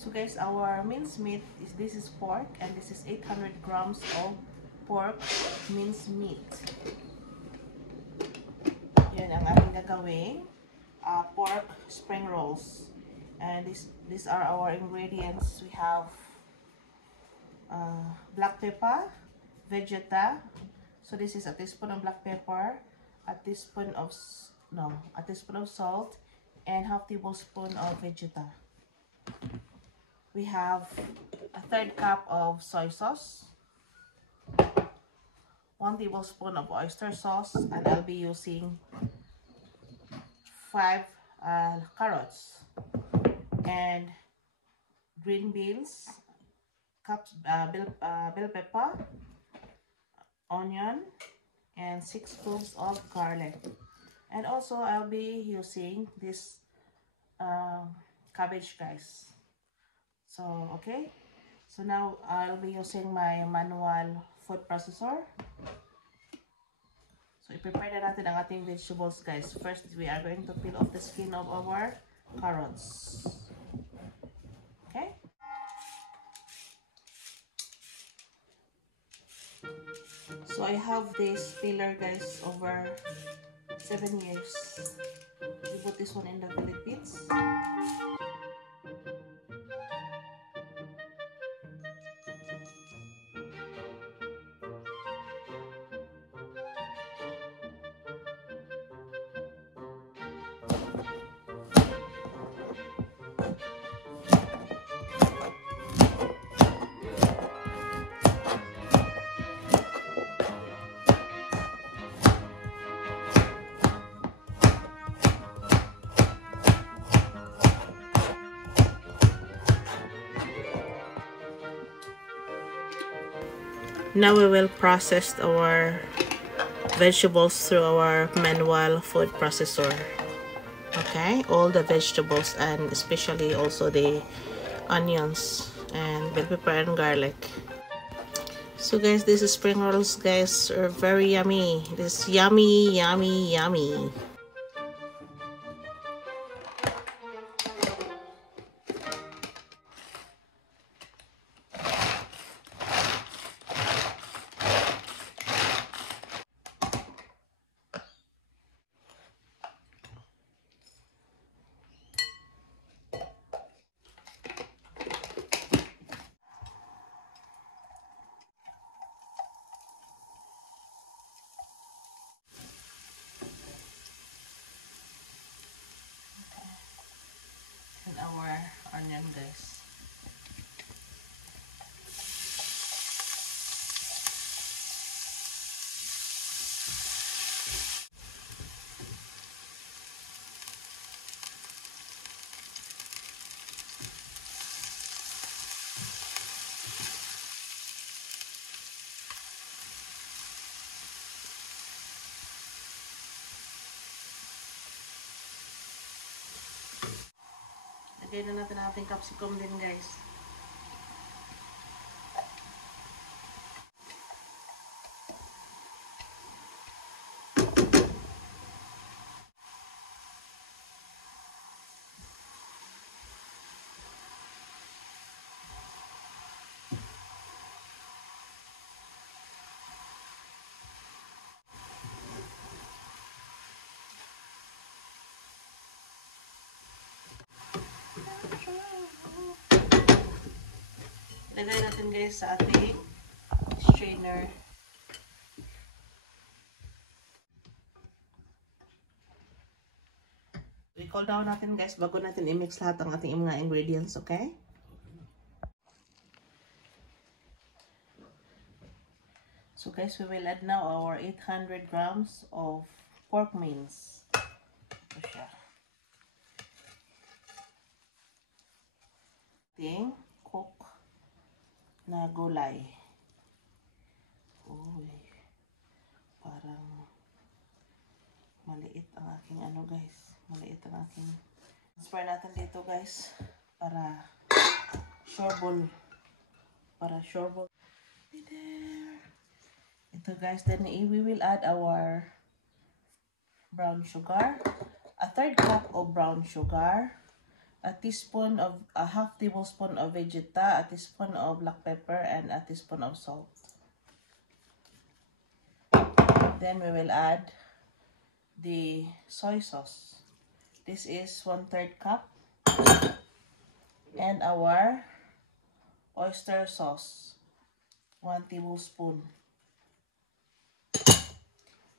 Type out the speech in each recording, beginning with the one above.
So guys, our minced meat is, this is pork, and this is 800 grams of pork minced meat. Yun ang ating gagawin. Pork spring rolls. And these are our ingredients. We have black pepper, Vegeta. So this is a teaspoon of black pepper, a teaspoon of salt, and half tablespoon of Vegeta. We have a 1/3 cup of soy sauce, 1 tablespoon of oyster sauce, and I'll be using 5 carrots and green beans, bell pepper, onion, and 6 cloves of garlic. And also I'll be using this cabbage, guys. So okay, so now I'll be using my manual food processor. So i-prepare na natin ang ating vegetables, guys. First, we are going to peel off the skin of our carrots. Okay? So I have this peeler, guys, over 7 years. We bought this one in the Philippines. Now we will process our vegetables through our manual food processor. Okay, all the vegetables, and especially also the onions and bell pepper and garlic. So guys, this is spring rolls, guys, are very yummy. This is yummy, yummy, yummy. And our onion, guys. Lagay na natin ang ating capsicum din, guys. Lagay natin, guys, sa ating strainer. I-cool down natin, guys, bago natin i-mix lahat ng ating mga ingredients, okay? So guys, we will add now our 800 grams of pork mince. Ito siya. Ating cook na gulay. Uy, parang maliit ang aking ano, guys. Maliit ang aking transfer natin dito, guys, para shoreball. There. Ito, guys, then we will add our brown sugar, a 1/3 cup of brown sugar, a half tablespoon of Vegeta, a teaspoon of black pepper, and a teaspoon of salt. Then we will add the soy sauce. This is 1/3 cup. And our oyster sauce, 1 tablespoon.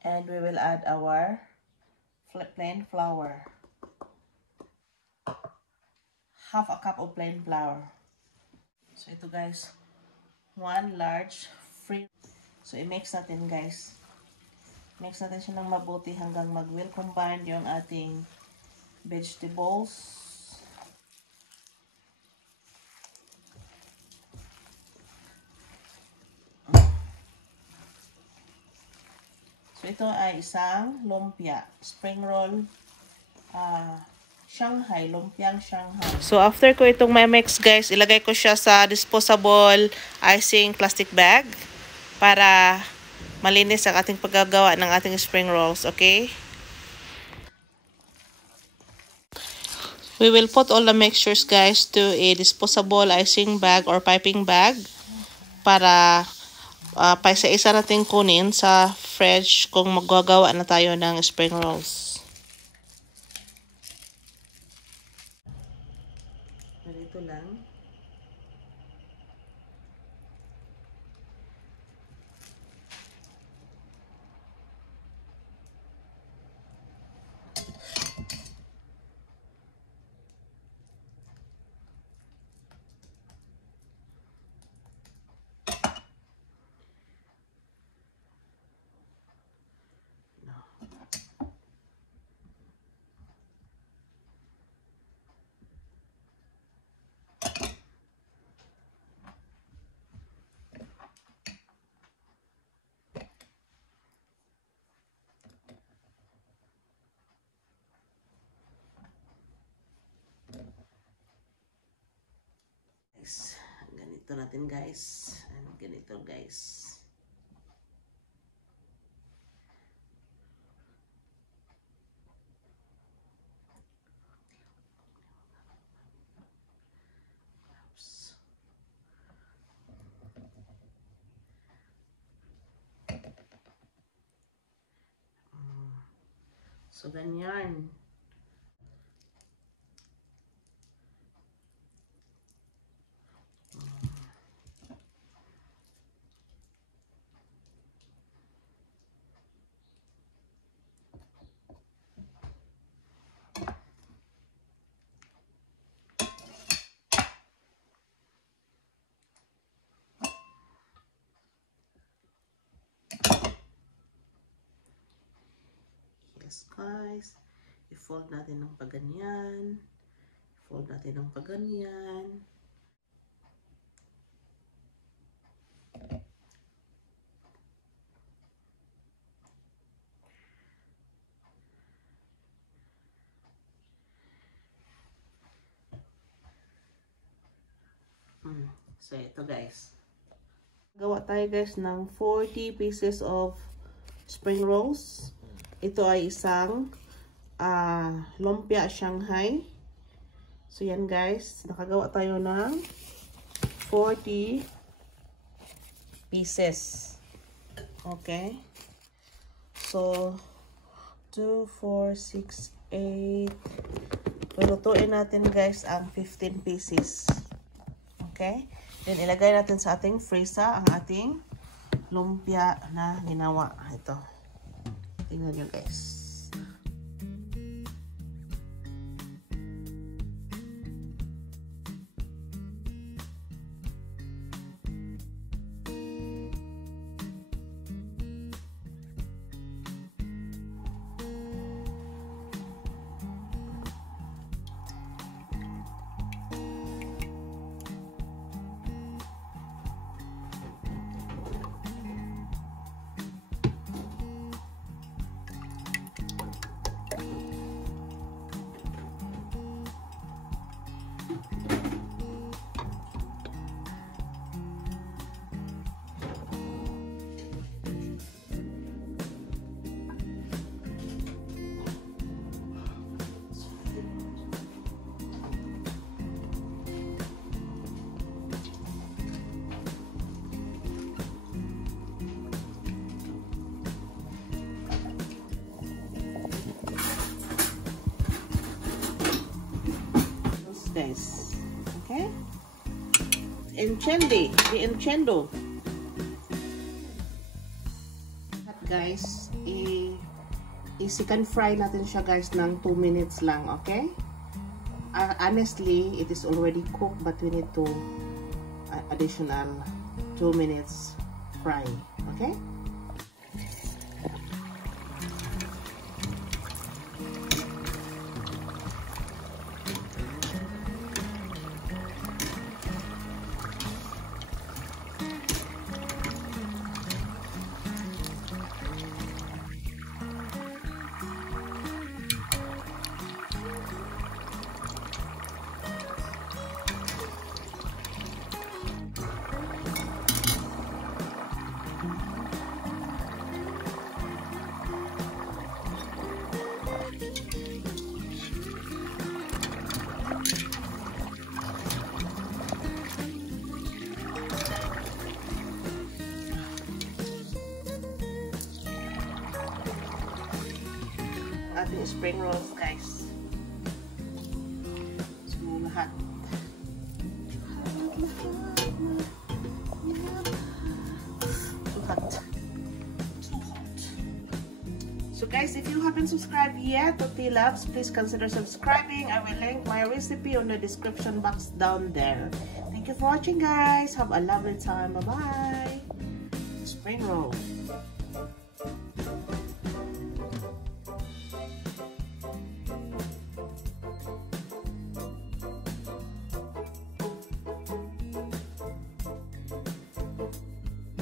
And we will add our plain flour, half a cup of plain flour. So ito guys, 1 large free. So i-mix natin guys. Mix natin siya ng mabuti hanggang mag-well combine yung ating vegetables. So ito ay isang lumpia, spring roll, Shanghai, lumpiang Shanghai. So after ko itong mix guys, ilagay ko siya sa disposable icing plastic bag para malinis ang ating paggagawa ng ating spring rolls, okay? We will put all the mixtures guys to a disposable icing bag or piping bag para paisa-isa natin kunin sa fridge kung magagawa na tayo ng spring rolls. Ganito lang. Ganito natin guys. Ganito guys. So ganyan. Guys, i-fold natin ng paganyan, i-fold natin ng paganyan. So ito guys, gawa tayo guys ng 40 pieces of spring rolls. Ito ay isang lumpia Shanghai. So yan guys, nakagawa tayo ng 40 pieces. Okay. So 2, 4, 6, 8. Lulutuin natin guys ang 15 pieces. Okay. Then ilagay natin sa ating freezer ang ating lumpia na ginawa. Ito. Tingnan nyo guys. guys. Okay? Enciendo. At guys, i-second fry natin siya guys ng 2 minutes lang, okay? Honestly, it is already cooked but we need to additional 2 minutes fry, okay? Ating spring rolls guys. So lahat. Too hot. So guys, if you haven't subscribed yet to T-Loves, please consider subscribing. I will link my recipe on the description box down there. Thank you for watching guys. Have a lovely time. Bye bye. Spring roll.